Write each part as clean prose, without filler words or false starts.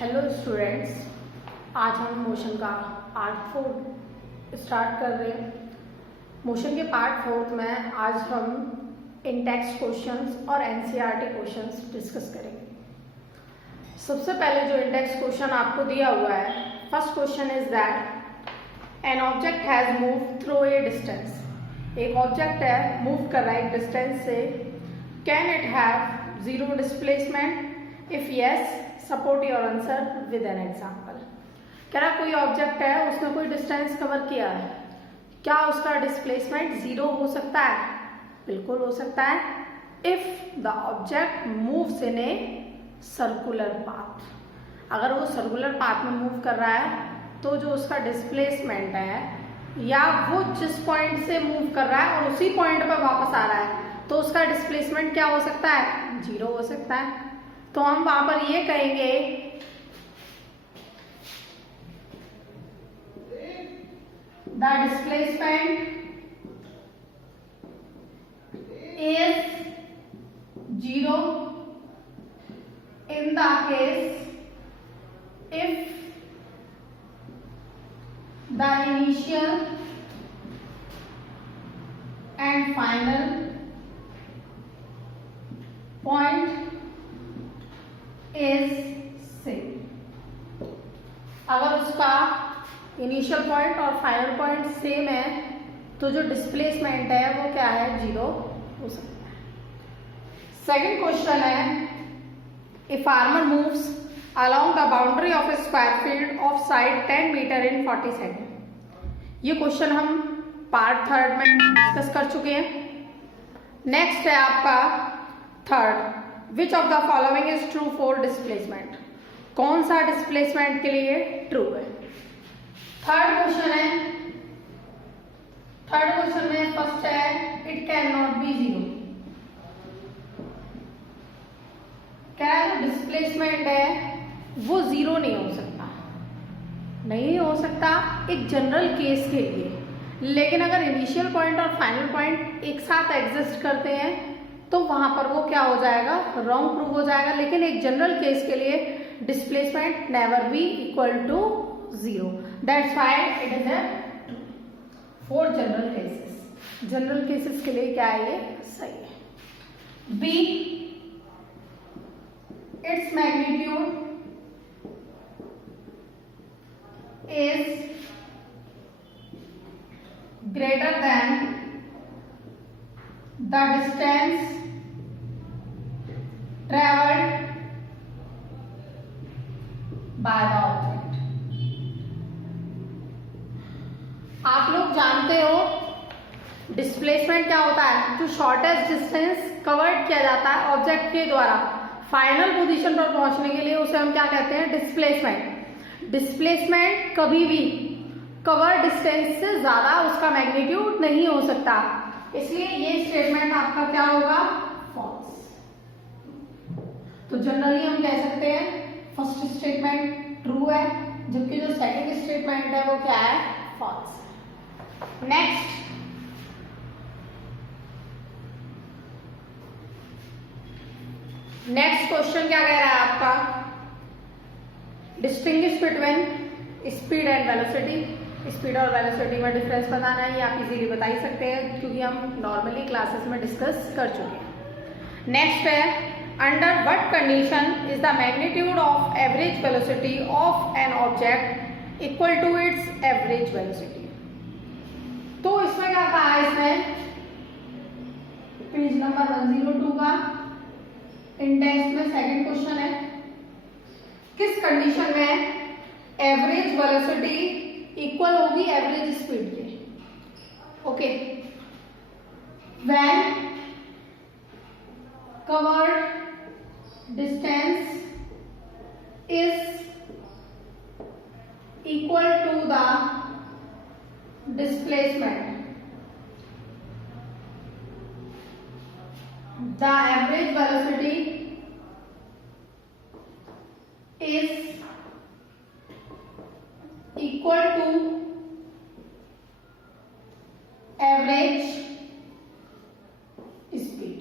Hello students, आज हम motion का पार्ट 4 स्टार्ट कर रहे हैं। मोशन के पार्ट 4 में आज हम इन टेक्स्ट क्वेश्चंस और एनसीईआरटी क्वेश्चंस डिस्कस करेंगे। सबसे पहले जो इन टेक्स्ट क्वेश्चन आपको दिया हुआ है, first question is that an object has moved through a distance. एक ऑब्जेक्ट है, मूव कर रहा है एक डिस्टेंस से। Can it have zero displacement? If yes, support your answer with an example. कह रहा कोई ऑब्जेक्ट है, उसने कोई डिस्टेंस कवर किया है, क्या उसका डिस्प्लेसमेंट जीरो हो सकता है? बिल्कुल हो सकता है, if the object moves in a circular path. अगर वो सर्कुलर पाथ में मूव कर रहा है तो जो उसका डिस्प्लेसमेंट है, या वो जिस पॉइंट से मूव कर रहा है और उसी पॉइंट पर वापस आ रहा है, तो उसका डिस्प्लेसमेंट क्या हो सकता है? जीरो हो सकता है। तो हम वहां पर ये कहेंगे the displacement is zero in the case if the initial and final point is same. अगर उसका इनिशियल पॉइंट और फाइनल पॉइंट सेम है तो जो डिस्प्लेसमेंट है वो क्या है? जीरो हो सकता है। सेकंड क्वेश्चन है, a farmer moves along the boundary of a square field of side 10 metre in 40 second. ये क्वेश्चन हम पार्ट 3 में डिस्कस कर चुके हैं। नेक्स्ट है आपका third, which of the following is true for displacement? कौन सा डिस्प्लेसमेंट के लिए ट्रू है? थर्ड क्वेश्चन में फर्स्ट है, it can not be zero. क्या है? डिस्प्लेसमेंट है वो जीरो नहीं हो सकता, नहीं हो सकता एक जनरल केस के लिए। लेकिन अगर इनिशियल पॉइंट और फाइनल पॉइंट एक साथ एग्जिस्ट करते हैं तो वहां पर वो क्या हो जाएगा? रॉन्ग प्रूव हो जाएगा। लेकिन एक जनरल केस के लिए displacement never be equal to zero, that's why it is a true for general cases. General cases के लिए क्या है? ये सही है। B, it's magnitude is greater than the distance traveled by the object। आप लोग जानते हो डिस्प्लेसमेंट क्या होता है? जो शॉर्टेस्ट डिस्टेंस कवर्ड किया जाता है ऑब्जेक्ट के द्वारा फाइनल पोजीशन पर पहुंचने के लिए, उसे हम क्या कहते हैं? डिस्प्लेसमेंट। डिस्प्लेसमेंट कभी भी कवर्ड डिस्टेंस से ज्यादा उसका मैग्नीट्यूड नहीं हो सकता, इसलिए ये स्टेटमेंट आपका क्या होगा? फॉल्स। तो जनरली हम कह सकते हैं फर्स्ट स्टेटमेंट ट्रू है, जबकि जो सेकंड स्टेटमेंट है वो क्या है? फॉल्स। नेक्स्ट क्वेश्चन क्या कह रहा है आपका? Distinguish between speed and velocity. Speed और वेलोसिटी में डिफरेंस बताना है, ये आप इजीली बता ही सकते हैं क्योंकि हम नॉर्मली क्लासेस में डिस्कस कर चुके हैं। नेक्स्ट है, under what condition is the magnitude of average velocity of an object equal to its average velocity? तो इसमें क्या कहा है? इसमें पेज नंबर 102 का इंडेक्स में सेकंड क्वेश्चन है, किस कंडीशन में एवरेज वेलोसिटी इक्वल होगी एवरेज स्पीड के? Okay, when covered distance is equal to the displacement, the average velocity is equal to average speed।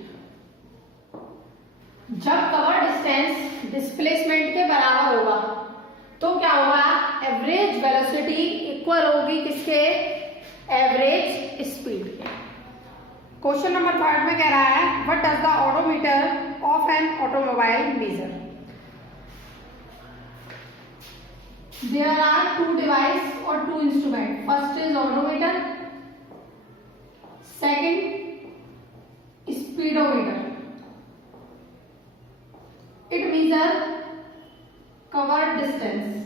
जब कवर डिस्टेंस डिस्प्लेसमेंट के बराबर होगा वेलोसिटी इक्वल होगी किसके, एवरेज स्पीड के। क्वेश्चन नंबर 3 में कह रहा है what does the odometer of an automobile measure. There are two devices or two instruments. First is odometer, second speedometer. It measures covered distance,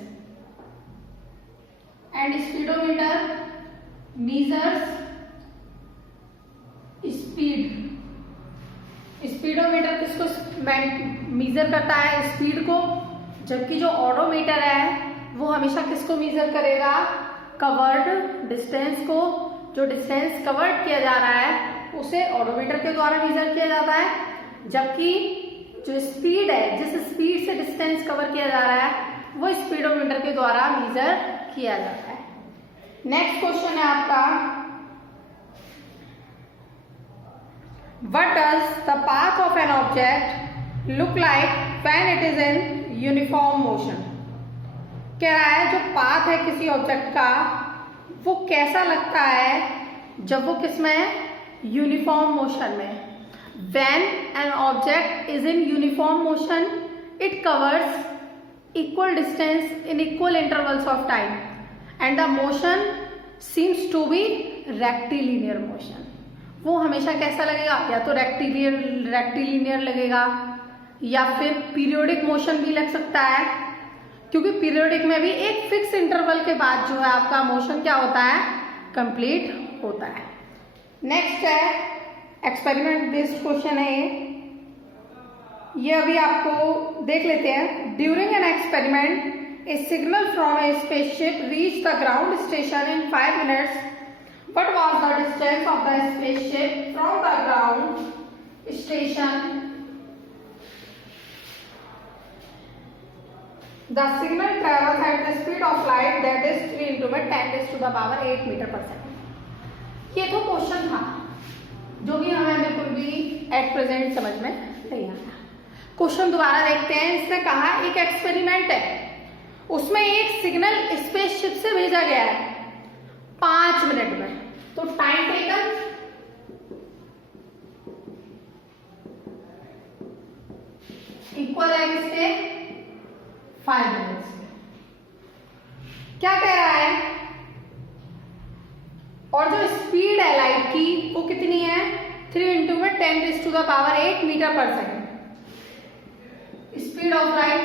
and speedometer measures speed. Speedometer किसको major करता है, speed को, जबकि जो odometer है वो हमेशा किसको मेजर करेगा, कवर्ड डिस्टेंस को। जो डिस्टेंस कवर्ड किया जा रहा है उसे ऑडोमीटर के द्वारा मेजर किया जाता है, जबकि जो स्पीड है, जिस स्पीड से डिस्टेंस कवर किया जा रहा है वो स्पीडोमीटर के द्वारा मेजर किया जाता है। नेक्स्ट क्वेश्चन है आपका what does the path of an object look like when it is in uniform motion. कह रहा है जो पाथ है किसी ऑब्जेक्ट का वो कैसा लगता है जब वो किसमें, यूनिफॉर्म मोशन में। When an object is in uniform motion it covers equal distance in equal intervals of time and the motion seems to be rectilinear motion. वो हमेशा कैसा लगेगा, या तो रेक्टिलिनियर लगेगा या फिर पीरियोडिक मोशन भी लग सकता है, क्योंकि पीरियोडिक में भी एक फिक्स इंटरवल के बाद जो है आपका मोशन क्या होता है, कंप्लीट होता है। नेक्स्ट है एक्सपेरिमेंट बेस्ड क्वेश्चन है ये अभी आपको देख लेते हैं। During an experiment A signal from A spaceship reach the ground station in 5 minutes. What was the distance of the spaceship from the ground station? The signal travels at the speed of light, that is 3 into 10⁻⁸ metre per second. ये तो question था जो कि हमें बिल्कुल भी at present समझ में नहीं आया। क्वेश्चन दोबारा देखते हैं। इसने कहा एक एक्सपेरिमेंट है, उसमें एक सिग्नल स्पेसशिप से भेजा गया है 5 मिनट में, तो टाइम टेकन इक्वल है किसके, 5 मिनट्स। क्या कह रहा है, और जो स्पीड है लाइट की वो कितनी है, 3 into 10⁸ metre per second. Speed of light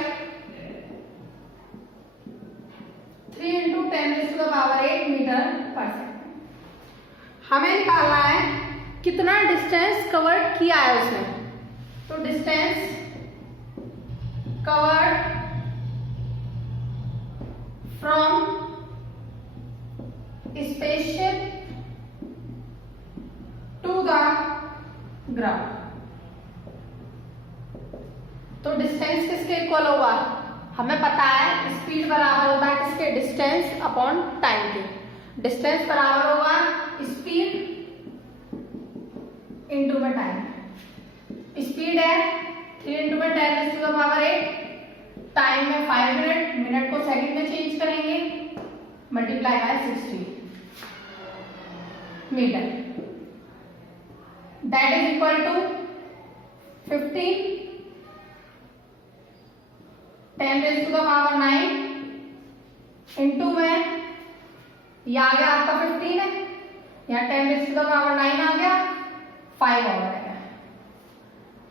3 into 10⁸ metre per second. हमें निकालना है कितना डिस्टेंस कवर किया है उसने, तो distance covered from spaceship to the ground. तो डिस्टेंस किसके इक्वल होगा, हमें पता है स्पीड बराबर होता है किसके, डिस्टेंस अपॉन टाइम के। डिस्टेंस बराबर होगा स्पीड इंटू में टाइम। स्पीड है 3 into 10⁸, टाइम में 5 मिनट, मिनट को सेकंड में चेंज करेंगे, multiply by 60 metre, that is equal to 15 10⁹ into में ये आ गया आपका 15 है, यहाँ 10⁹ आ गया, 5 और रहेगा।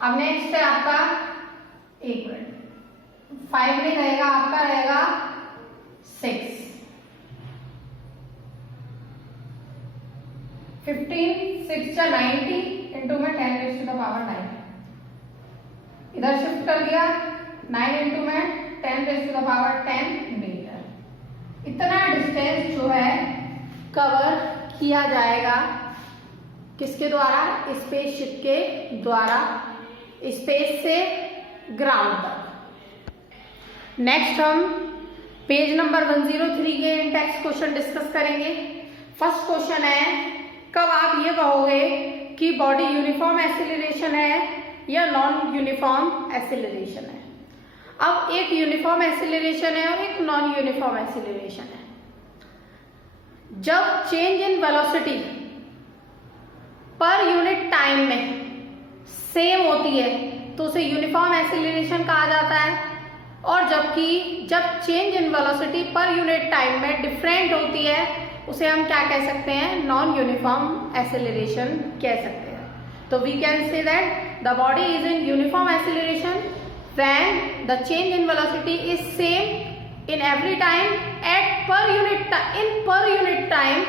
अब नेक्स्ट है आपका 1 मिनट, 5 नहीं रहेगा, आपका रहेगा 6, 15 6 90 इंटू में 10⁹ इधर शिफ्ट कर दिया, 9 इंटू में 10⁻10 मीटर। इतना डिस्टेंस जो है कवर किया जाएगा किसके द्वारा, स्पेसशिप के द्वारा, स्पेस से ग्राउंड तक। नेक्स्ट हम पेज नंबर 103 के इंटेक्स क्वेश्चन डिस्कस करेंगे। फर्स्ट क्वेश्चन है, कब आप ये कहोगे कि बॉडी यूनिफॉर्म एक्सीलरेशन है या नॉन यूनिफॉर्म एक्सीलरेशन है। अब एक यूनिफॉर्म एक्सीलरेशन है और एक नॉन यूनिफॉर्म एक्सीलरेशन है। जब चेंज इन वेलोसिटी पर यूनिट टाइम में सेम होती है तो उसे यूनिफॉर्म एक्सीलरेशन कहा जाता है, और जबकि जब चेंज इन वेलोसिटी पर यूनिट टाइम में डिफरेंट होती है उसे हम क्या कह सकते हैं, नॉन यूनिफॉर्म एक्सीलरेशन कह सकते हैं। तो we can say that the body is in uniform acceleration when the change in velocity is same in every time at per unit time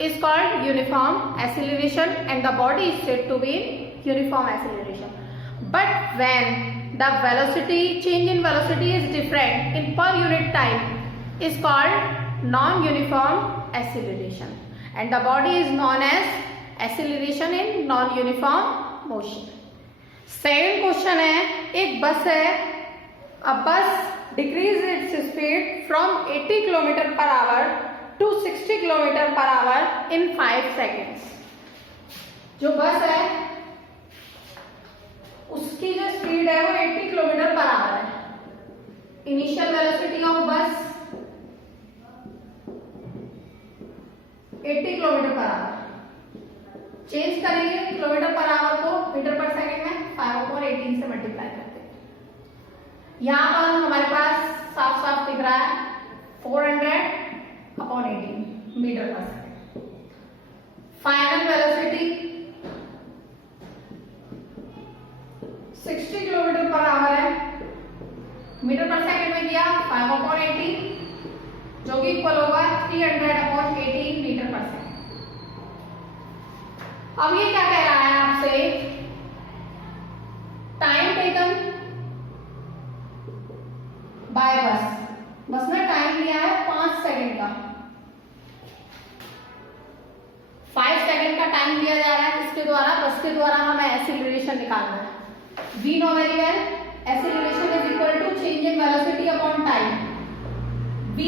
is called uniform acceleration and the body is said to be in uniform acceleration. But when the change in velocity is different in per unit time is called non-uniform acceleration and the body is known as acceleration in non-uniform motion. Second question है, एक बस है, a bus decrease its speed from 80 km per hour to 60 km per hour in 5 seconds. जो बस है उसकी जो speed है वो 80 km per hour है. इनिशियल वेलोसिटी ऑफ बस 80 km per hour. चेंज करेंगे किलोमीटर पर आवर को मीटर पर सेकंड में 5/18 से मल्टीप्लाई करते हैं. यहाँ पर हमारे पास साफ साफ दिख रहा है 400/18 metre per second. Final velocity 60 kilometre per our है, मीटर पर सेकंड में किया 5/18 जो कि इक्वल होगा 300/18 मीटर पर सेकंड. अब ये क्या कह रहा है आपसे, टाइम टेकन बाय बस ने टाइम लिया है 5 सेकंड का. 5 सेकंड का टाइम दिया जा रहा है इसके द्वारा, बस के द्वारा हमें एक्सीलरेशन निकालना है. We know very well acceleration is equal to change in velocity upon time. v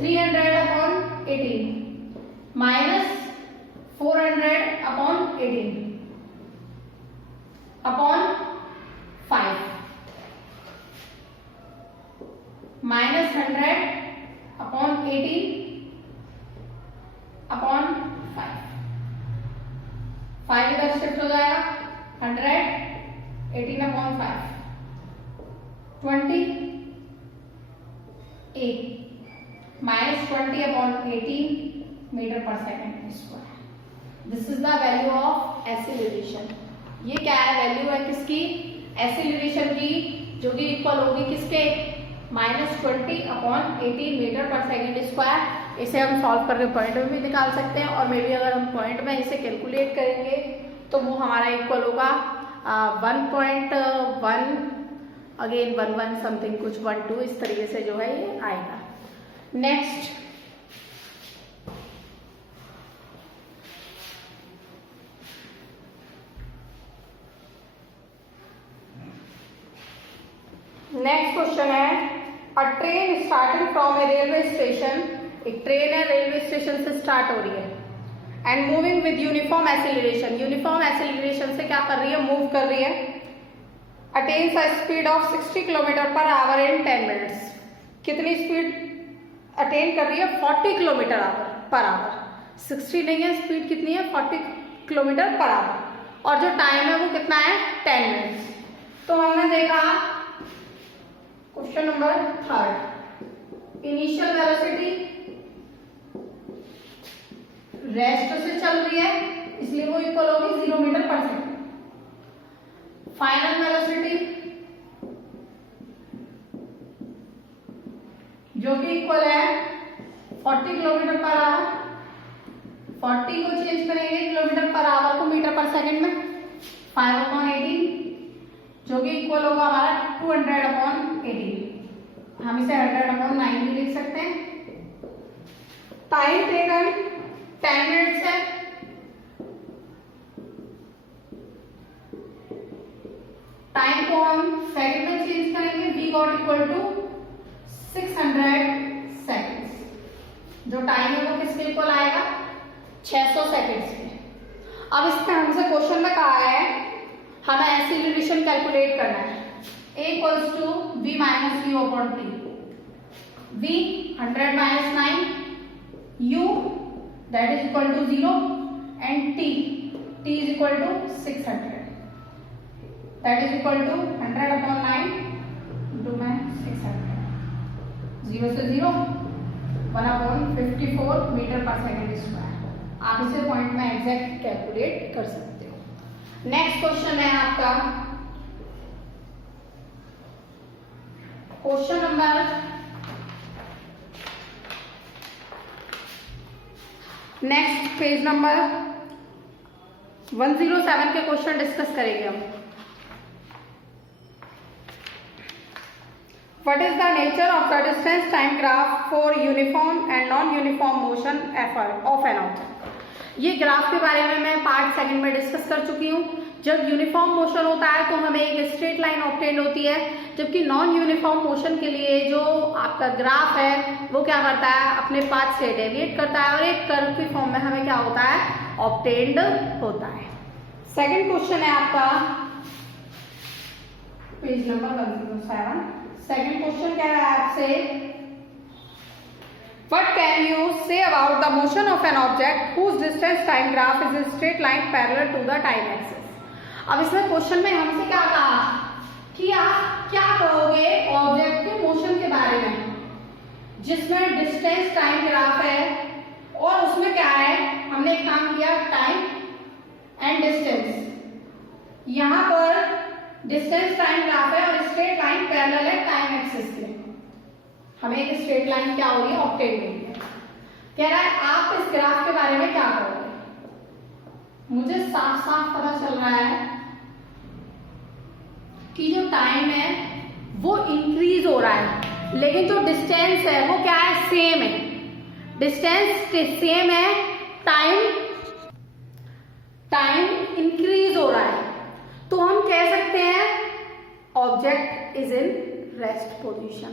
300/18 minus 400/18 upon 5 minus 100/18 upon 5 इधर शिफ्ट हो जाएगा 100/18/5 28 minus 20/18 metre per second square. This is the value of acceleration. ये क्या है, value है किसकी, acceleration की, जो कि इक्वल होगी किसके, -20/18 मीटर पर सेकंड स्क्वायर. इसे हम सॉल्व करके पॉइंट में भी निकाल सकते हैं और मे बी अगर हम पॉइंट में इसे कैलकुलेट करेंगे तो वो हमारा इक्वल होगा 1.1 अगेन 1 समथिंग कुछ 1.2 इस तरीके से जो है ये आएगा. नेक्स्ट क्वेश्चन है, अ train starting from A railway station. एक ट्रेन है, रेलवे स्टेशन से स्टार्ट हो रही है and moving with uniform acceleration. Uniform acceleration से क्या कर रही है, मूव कर रही है. Attains a speed of 60 kilometre per our in 10 minutes. कितनी स्पीड अटेन कर रही है, 40 किलोमीटर पर आवर. 60 नहीं है, स्पीड कितनी है, 40 किलोमीटर पर आवर, और जो टाइम है वो कितना है, 10 मिनट्स. तो हमने देखा question number 3, initial velocity rest से चल रही है इसलिए वो इक्वल होगी 0 metre per second. Final velocity जो कि इक्वल है 40 किलोमीटर पर आवर. 40 को चेंज करेंगे किलोमीटर पर आवर को मीटर पर सेकंड में 5/18 जो कि इक्वल होगा हमारा 200/18. हम इसे 100/9 भी लिख सकते हैं. टाइम टेकन 10 मिनट्स है. टाइम को हम सेकंड में चेंज करेंगे, v got equal to 600 seconds. जो टाइम है वो किसके इक्वल आएगा, 600 सेकेंड्स के. अब इसमें हमसे क्वेश्चन में कहा है हमें एक्सीलरेशन कैलकुलेट करना है. a equals to v minus u upon t. v 100 - 9 u that is equal to 0 and t is equal to 600 that is equal to 100/9 into में 600 0 से 0 1/54 मीटर पर सेकेंड स्क्वायर। आप इसे पॉइंट में exact calculate कर सकते हो। Next question है आपका question number next page number 107 के क्वेश्चन डिस्कस करेंगे हम। What is the nature of the distance time graph for uniform and non-uniform motion effort of an object? ये ग्राफ के बारे में मैं पार्ट सेकंड में डिस्कस कर चुकी हूँ। जब यूनिफॉर्म मोशन होता है तो हमें एक स्ट्रेट लाइन ऑब्टेन होती है, जबकि नॉन यूनिफॉर्म मोशन के लिए जो आपका ग्राफ है वो क्या करता है, अपने पाथ से डेविएट करता है और एक कर्व की फॉर्म में हमें क्या होता है, ऑब्टेन्ड होता है। सेकंड क्वेश्चन है आपका पेज नंबर 107। सेकंड क्वेश्चन कह रहा है आपसे What can you say about the motion of an object whose distance time graph is a straight line parallel to the time axis? अब इसमें क्वेश्चन में हमसे क्या कहा कि आप क्या कहोगे ऑब्जेक्ट के मोशन के बारे में जिसमें डिस्टेंस टाइम ग्राफ है और उसमें क्या है, हमने एक काम किया टाइम एंड डिस्टेंस। यहां पर डिस्टेंस टाइम ग्राफ है और स्ट्रेट लाइन पैरेलल है टाइम एक्सिस के। हमें एक स्ट्रेट लाइन क्या हो रही है, ऑब्टेन हो रही है। कह रहा है आप इस ग्राफ के बारे में क्या करोगे। मुझे साफ साफ पता चल रहा है कि जो टाइम है वो इंक्रीज हो रहा है, लेकिन जो डिस्टेंस है वो क्या है, सेम है। डिस्टेंस सेम है, टाइम इंक्रीज हो रहा है। तो हम कह सकते हैं object is in rest position.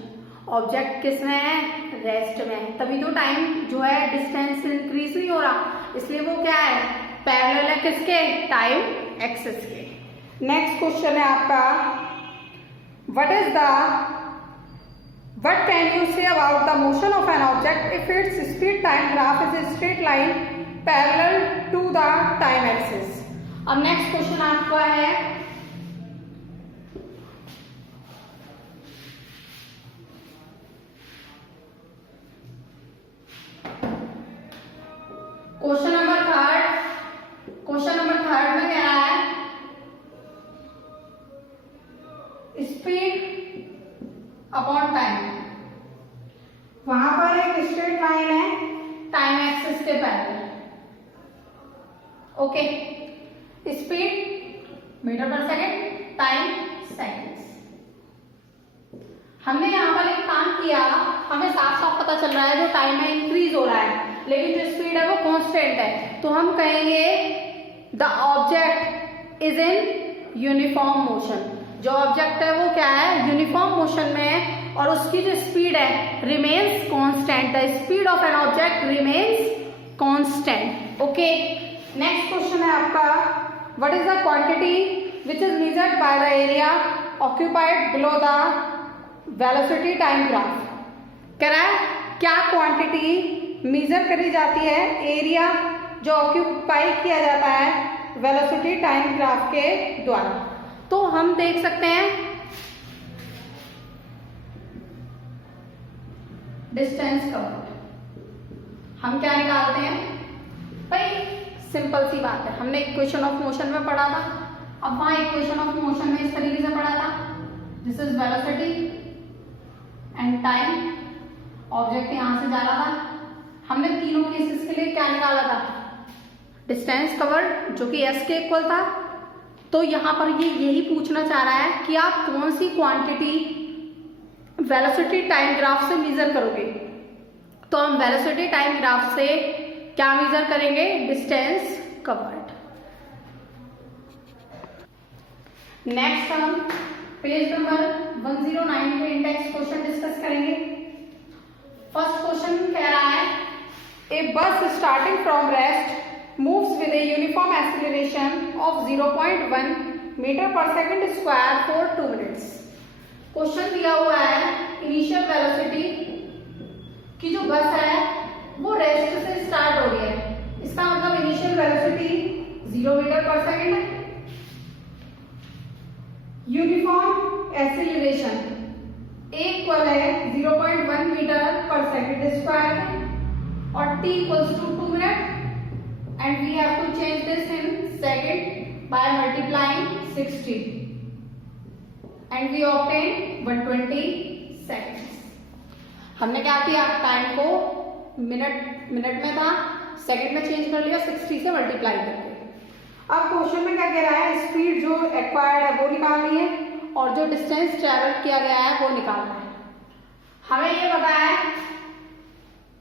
Object किस में है, रेस्ट में है, तभी तो टाइम जो है डिस्टेंस इंक्रीज नहीं हो रहा, इसलिए वो क्या है, पैरेलल है किसके, टाइम एक्सिस के। नेक्स्ट क्वेश्चन है आपका what can you say about the motion of an object if its speed time graph is a straight line parallel to the time axis? अब नेक्स्ट क्वेश्चन आपका है question number third में कह रहा है speed upon time. वहां पर एक स्ट्रेट लाइन है टाइम एक्सिस के parallel. Okay, speed metre per second, time seconds. हमने यहां पर एक काम किया, हमें साफ साफ पता चल रहा है जो टाइम है इंक्रीज हो रहा है, लेकिन जो स्पीड है वो कांस्टेंट है। तो हम कहेंगे the object is in uniform motion. जो ऑब्जेक्ट है वो क्या है, यूनिफॉर्म मोशन में है और उसकी जो स्पीड है remains constant. The speed of an object remains constant. Okay, next question है आपका what is the quantity which is measured by the area occupied below the velocity time graph. कह रहा है क्या क्वांटिटी मेजर करी जाती है, एरिया जो ऑक्यूपाई किया जाता है वेलोसिटी टाइम ग्राफ के द्वारा। तो हम देख सकते हैं डिस्टेंस कवर्ड। हम क्या निकालते हैं भाई, सिंपल सी बात है, हमने इक्वेशन ऑफ मोशन में पढ़ा था। अब वहां इक्वेशन ऑफ मोशन में इस तरीके से पढ़ा था, this is velocity and time. Object यहां से जा रहा था, हमने तीनों केसेस के लिए क्या निकाला था, डिस्टेंस कवर्ड जो कि s के इक्वल था। तो यहां पर ये यही पूछना चाह रहा है कि आप कौन सी क्वांटिटी वेलोसिटी टाइम ग्राफ से मेजर करोगे। तो हम वेलोसिटी टाइम ग्राफ से क्या मेजर करेंगे, डिस्टेंस कवर्ड। नेक्स्ट हम पेज नंबर 109 पे इंडेक्स क्वेश्चन डिस्कस करेंगे। फर्स्ट क्वेश्चन कह रहा है ए बस starting from rest moves with a uniform acceleration of 0.1 meter per second square for 2 minutes। Question दिया हुआ है इनिशियल वेलोसिटी की जो बस है वो रेस्ट से स्टार्ट हो रही है 0 मीटर पर सेकेंड है। यूनिफॉर्म एक्सीलरेशन इक्वल है 0.1 मीटर पर सेकेंड स्क्वायर है और t equals to 2 minute and we have to change this in second by multiplying 60 and we obtain 120 seconds. हमने क्या किया, टाइम को मिनट में था, सेकंड में चेंज कर लिया 60 से मल्टीप्लाई करके। अब क्वेश्चन में क्या कह रहा है, स्पीड जो एक्वायर्ड है वो निकालनी है और जो डिस्टेंस ट्रेवल किया गया है वो निकालना है। हमें ये पता है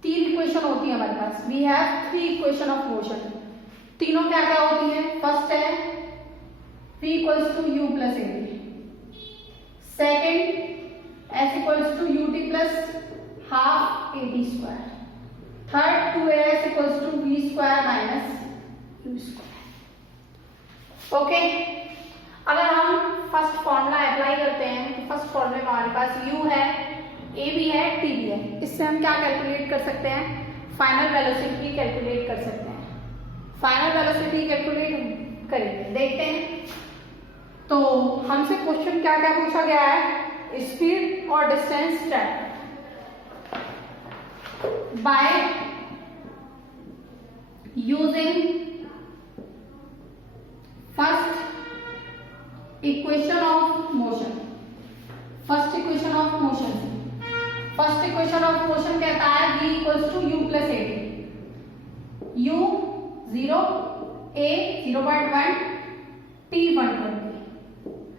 3 इक्वेशन होती है हमारे पास, we have 3 equation of motion. तीनों क्या क्या होती है, फर्स्ट है v equals to u plus a, second s equals to ut plus half ad square, third 2as equals to v square minus u square. Okay, अगर हम first formula apply करते हैं तो फर्स्ट फॉर्मूले में हमारे पास u है, a भी है, t भी है। इससे हम क्या कैलकुलेट कर सकते हैं, फाइनल वेलोसिटी कैलकुलेट कर सकते हैं। फाइनल वेलोसिटी कैलकुलेट करेंगे, देखते हैं। तो हमसे क्वेश्चन क्या क्या पूछा गया है, स्पीड और distance travel by using first equation of motion. First equation of motion कहता है v equals to u plus a, u 0, a 0.1, t 120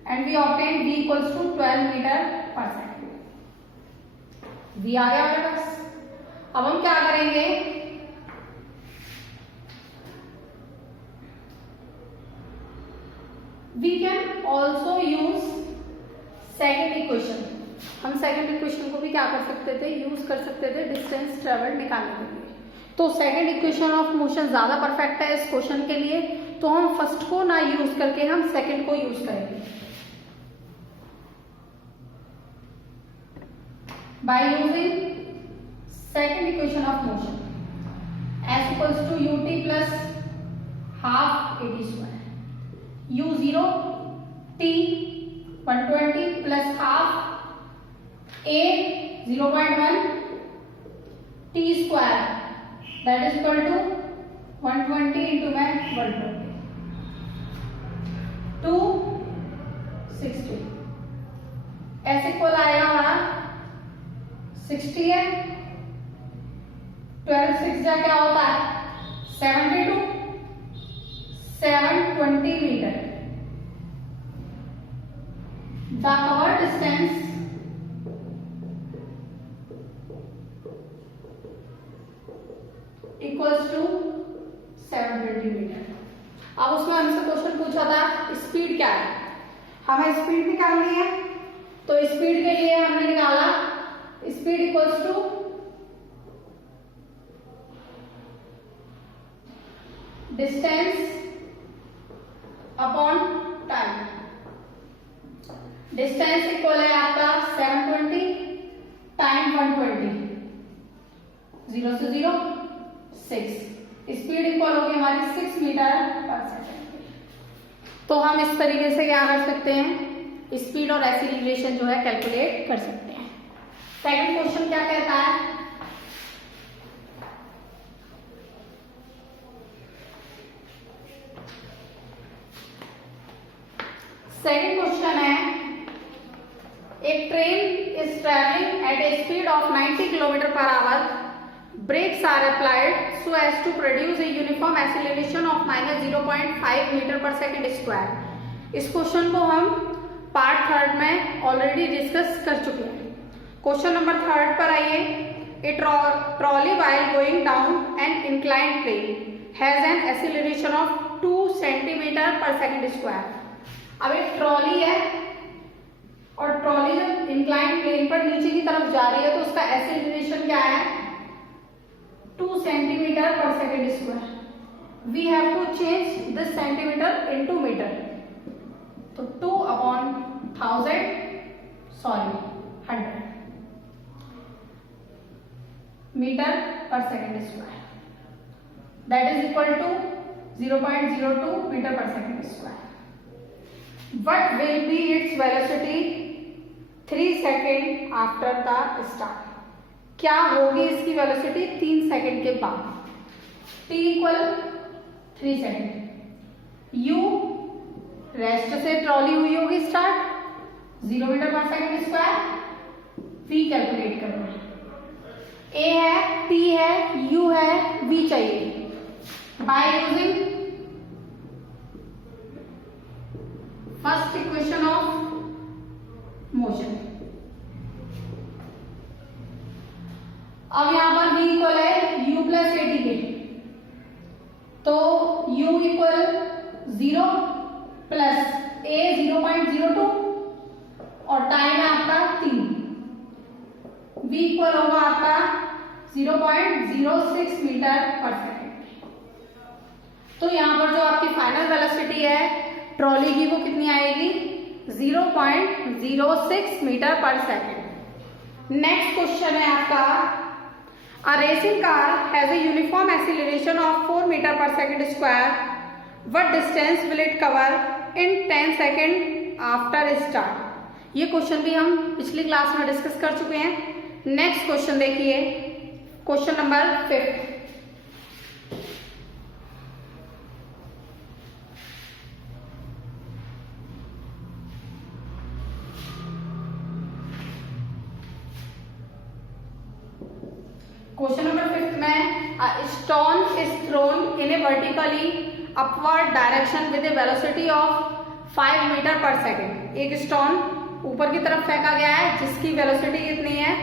and we obtain v equals to 12 metre per second. v आ गया हमारे पास। अब हम क्या करेंगे, we can also use second equation. हम सेकेंड इक्वेशन को भी क्या कर सकते थे, यूज कर सकते थे डिस्टेंस ट्रेवल निकालने के लिए। तो सेकेंड इक्वेशन ऑफ मोशन ज्यादा परफेक्ट है इस क्वेश्चन के लिए, तो हम फर्स्ट को ना यूज करके हम सेकेंड को यूज करेंगे। By using second equation of motion, s equals to ut plus half ad square, u 0, t 120 plus half a 0.1, t square that is equal to 120 into में 120 260। ऐसे इक्वल आएगा हमारा 60 है, 12 6 जा क्या होता है 72, 720 metre. The cover distance equals to 720 metre. अब उसमें हमसे क्वेश्चन पूछा था स्पीड क्या है, हमें स्पीड निकालनी है। तो स्पीड के लिए हमने निकाला speed equals to distance upon time. Distance equal है आपका 720, टाइम 120, 0 से 0 6। स्पीड इक्वल होगी हमारी 6 मीटर पर सेकेंड। तो हम इस तरीके से क्या कर सकते हैं, स्पीड और एक्सीलरेशन जो है कैलकुलेट कर सकते हैं। सेकंड क्वेश्चन क्या कहता है, सेकंड क्वेश्चन है, एक train is travelling at a speed of 90 kilometre per hour, brakes are applied so as to produce a uniform acceleration of -0.5 metre per second square. इस क्वेश्चन को हम पार्ट थर्ड में already discuss कर चुके हैं। Question number third पर आइए। A trolley while going down an inclined plane has an acceleration of 2 centimetre per second square. अब एक ट्रॉली है और ट्रॉली जब इंक्लाइंड प्लेन पर नीचे की तरफ जा रही है तो उसका एक्सीलरेशन क्या है 2 centimetre per second square. We have to change this centimetre into metre, तो 100 metre per second square that is equal to 0.02 metre per second square. What will be its velocity 3 second after the start? क्या होगी इसकी velocity 3 second के बाद? t equal 3 second, u rest से trolley हुई होगी start 0 metre per second square, v calculate करना है, a है, t है, u है, v चाहिए bye using first equation of motion. अब यहां पर v इक्वल है u प्लस ए टी के, तो u इक्वल 0 प्लस a 0.02 और टाइम है आपका 3, v इक्वल होगा आपका 0.06 मीटर पर सेकेंड। तो यहां पर जो आपकी फाइनल वेलोसिटी है ट्रॉली की वो कितनी आएगी? 0.06 metre per second. Next question है आपका, a racing car has a uniform acceleration of 4 metre per second square, what distance will it cover in 10 second after start? ये क्वेश्चन भी हम पिछली क्लास में डिस्कस कर चुके हैं। नेक्स्ट क्वेश्चन देखिए, क्वेश्चन नंबर 5। क्वेश्चन नंबर 5 में stone is thrown in a vertically upward direction with a velocity of 5 metre per second. एक स्टोन ऊपर की तरफ फेंका गया है जिसकी वेलोसिटी कितनी है?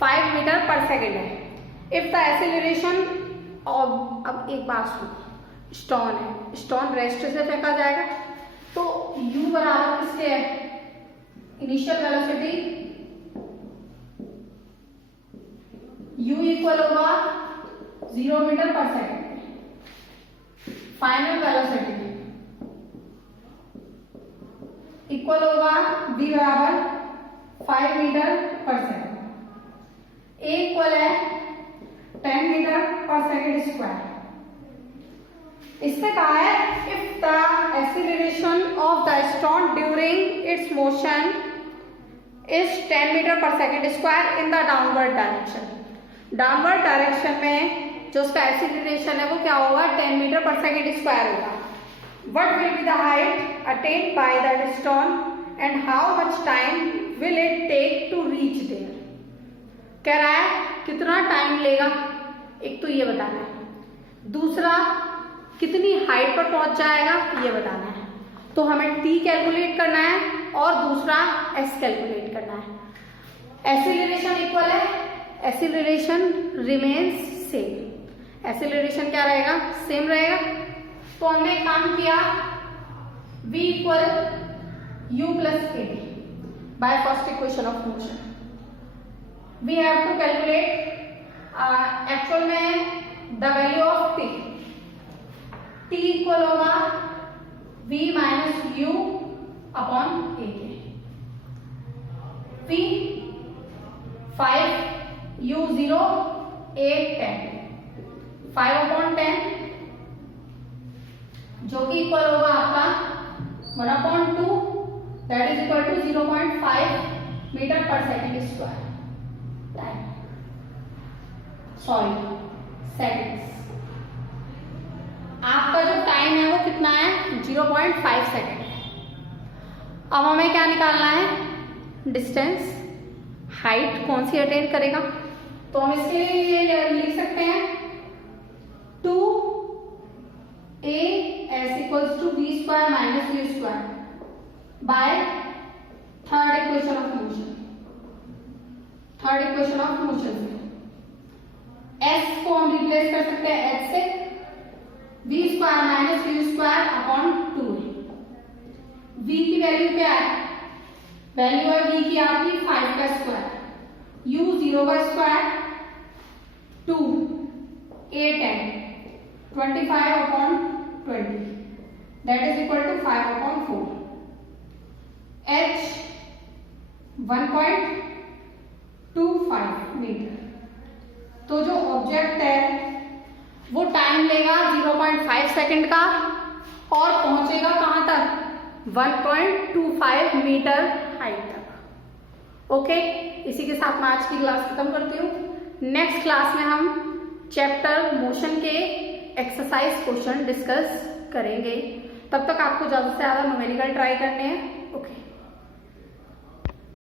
5 मीटर पर सेकेंड है। इफ द एक्सीलरेशन ऑफ, अब एक बात सुनो, स्टोन है, स्टोन रेस्ट से फेंका जाएगा तो u बराबर किसके है? इनिशियल वेलोसिटी u इक्वल होगा 0 metre per second, final velocity equal होगा v बराबर 5 metre per second, a equal है 10 मीटर पर सेकेंड स्क्वायर। इससे कहा है if the acceleration of the stone during its motion is 10 metre per second square in the downward direction. Downward direction में जो उसका acceleration है वो क्या होगा? 10 मीटर पर सेकेंड स्क्वायर होगा। What will be the height attained by that stone and how much time will it take to reach there? कह रहा है कितना टाइम लेगा, एक तो ये बताना है, दूसरा कितनी हाइट पर पहुंच जाएगा ये बताना है। तो हमें t कैलकुलेट करना है और दूसरा s कैलकुलेट करना है। एक्सीलरेशन इक्वल है, एक्सीलरेशन रिमेन्स सेम, एक्सीलरेशन क्या रहेगा? सेम रहेगा। तो हमने काम किया v equal u plus a t by first equation of motion. We have to calculate actual में the value of t equal होगा v minus u upon a के। v 5, u 0, a 10, 5 अपॉन 10 जो कि इक्वल होगा आपका 1/2 that is equal to 0.5 metre per second square time, sorry seconds. आपका जो time है वो कितना है? 0.5 सेकेंड है। अब हमें क्या निकालना है? डिस्टेंस, हाइट कौन सी अटेन करेगा, तो हम इसके लिए लिख सकते हैं 2as equals to v square minus u square by third equation of motion. Third equation of motion से s को हम रिप्लेस कर सकते हैं h से, v square minus u square upon 2। v की वैल्यू क्या है? वैल्यू है v की आपकी 5 का स्क्वायर, u 0 का square, 2 a 10, 25 upon 20 that is equal to 5 upon 4। h 1.25 metre. तो जो ऑब्जेक्ट है वो टाइम लेगा 1.5 सेकंड का और पहुंचेगा कहां तक, 1.25 मीटर हाइट तक। ओके, इसी के साथ मैं आज की क्लास खत्म करती हूँ। नेक्स्ट क्लास में हम चैप्टर मोशन के एक्सरसाइज क्वेश्चन डिस्कस करेंगे। तब तक आपको ज्यादा से ज्यादा न्यूमेरिकल ट्राई करने हैं।